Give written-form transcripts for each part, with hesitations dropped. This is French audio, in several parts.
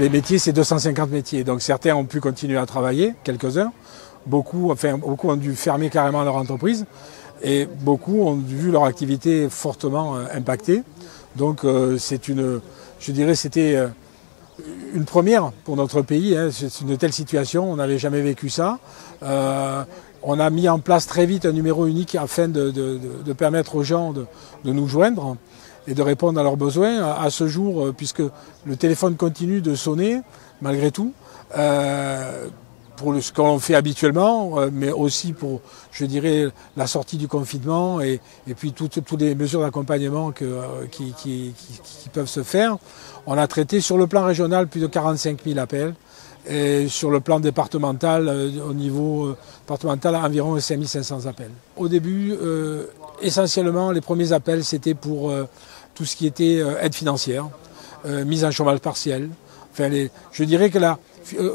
Les métiers, c'est 250 métiers. Donc certains ont pu continuer à travailler, quelques-uns. Beaucoup ont dû fermer carrément leur entreprise. Et beaucoup ont vu leur activité fortement impactée. Donc c'était une première pour notre pays. C'est une telle situation, on n'avait jamais vécu ça. On a mis en place très vite un numéro unique afin de permettre aux gens de nous joindre et de répondre à leurs besoins. À ce jour, puisque le téléphone continue de sonner, malgré tout, pour ce qu'on fait habituellement, mais aussi pour, je dirais, la sortie du confinement et puis toutes les mesures d'accompagnement qui peuvent se faire. On a traité sur le plan régional plus de 45 000 appels et sur le plan départemental, au niveau départemental, environ 5 500 appels. Au début, essentiellement, les premiers appels, c'était pour tout ce qui était aide financière, mise en chômage partiel. Enfin, je dirais que là,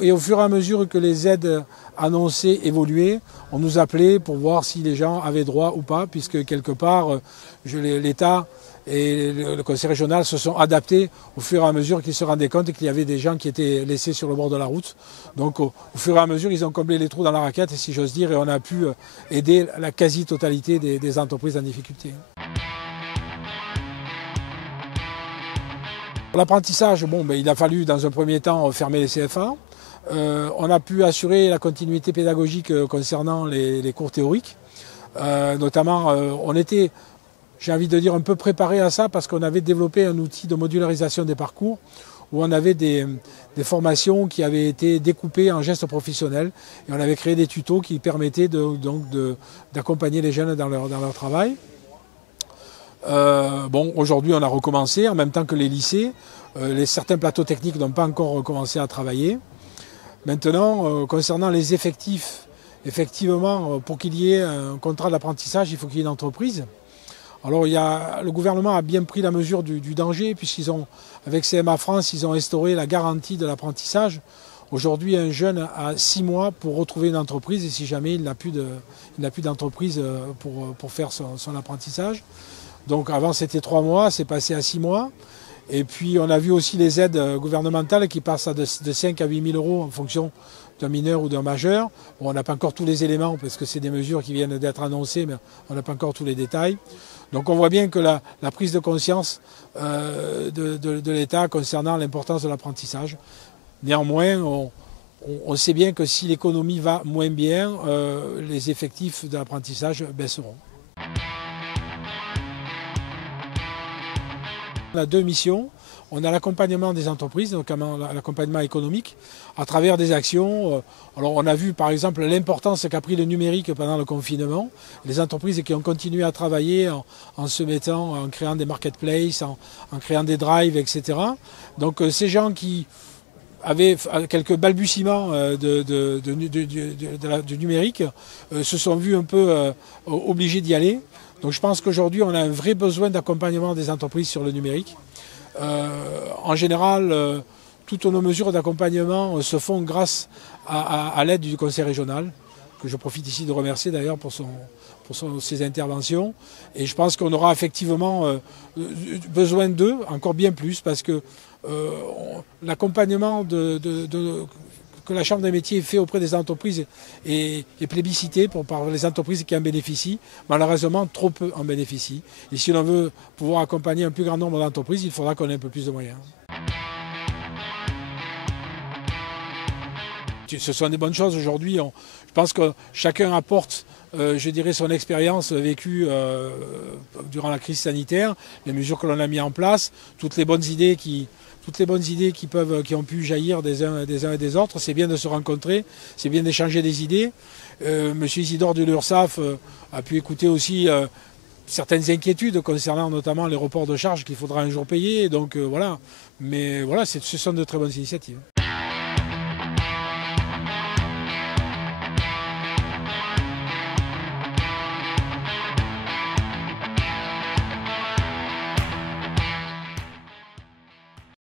et au fur et à mesure que les aides annoncées évoluaient, on nous appelait pour voir si les gens avaient droit ou pas, puisque quelque part, l'État et le conseil régional se sont adaptés au fur et à mesure qu'ils se rendaient compte qu'il y avait des gens qui étaient laissés sur le bord de la route. Donc au fur et à mesure, ils ont comblé les trous dans la raquette, si j'ose dire, et on a pu aider la quasi-totalité des entreprises en difficulté. L'apprentissage, il a fallu dans un premier temps fermer les CFA. On a pu assurer la continuité pédagogique concernant les cours théoriques. Notamment, on était, j'ai envie de dire, un peu préparé à ça parce qu'on avait développé un outil de modularisation des parcours où on avait des formations qui avaient été découpées en gestes professionnels et on avait créé des tutos qui permettaient d'accompagner les jeunes dans leur travail. Aujourd'hui, on a recommencé en même temps que les lycées. Certains plateaux techniques n'ont pas encore recommencé à travailler. Maintenant, concernant les effectifs, effectivement, pour qu'il y ait un contrat d'apprentissage, il faut qu'il y ait une entreprise. Alors, le gouvernement a bien pris la mesure du danger, puisqu'ils ont, avec CMA France, ils ont instauré la garantie de l'apprentissage. Aujourd'hui, un jeune a 6 mois pour retrouver une entreprise, et si jamais il n'a plus d'entreprise pour faire son apprentissage. Donc avant c'était 3 mois, c'est passé à 6 mois. Et puis on a vu aussi les aides gouvernementales qui passent de 5 à 8 000 euros en fonction d'un mineur ou d'un majeur. Bon, on n'a pas encore tous les éléments parce que c'est des mesures qui viennent d'être annoncées, mais on n'a pas encore tous les détails. Donc on voit bien que la prise de conscience de l'État concernant l'importance de l'apprentissage. Néanmoins, on sait bien que si l'économie va moins bien, les effectifs de l'apprentissage baisseront. On a 2 missions. On a l'accompagnement des entreprises, notamment l'accompagnement économique, à travers des actions. Alors on a vu par exemple l'importance qu'a pris le numérique pendant le confinement. Les entreprises qui ont continué à travailler en créant des marketplaces, en créant des drives, etc. Donc ces gens qui avaient quelques balbutiements du numérique se sont vus un peu obligés d'y aller. Donc je pense qu'aujourd'hui, on a un vrai besoin d'accompagnement des entreprises sur le numérique. En général, toutes nos mesures d'accompagnement se font grâce à l'aide du conseil régional, que je profite ici de remercier d'ailleurs pour ses interventions. Et je pense qu'on aura effectivement besoin d'eux, encore bien plus, parce que l'accompagnement que la Chambre des métiers fait auprès des entreprises est plébiscité par les entreprises qui en bénéficient. Malheureusement, trop peu en bénéficient. Et si l'on veut pouvoir accompagner un plus grand nombre d'entreprises, il faudra qu'on ait un peu plus de moyens. Ce sont des bonnes choses aujourd'hui. Je pense que chacun apporte, je dirais, son expérience vécue durant la crise sanitaire, les mesures que l'on a mises en place, toutes les bonnes idées qui ont pu jaillir des uns et des autres. C'est bien de se rencontrer, c'est bien d'échanger des idées. Monsieur Isidore de l'URSSAF a pu écouter aussi certaines inquiétudes concernant notamment les reports de charges qu'il faudra un jour payer. Donc voilà. Mais voilà, ce sont de très bonnes initiatives.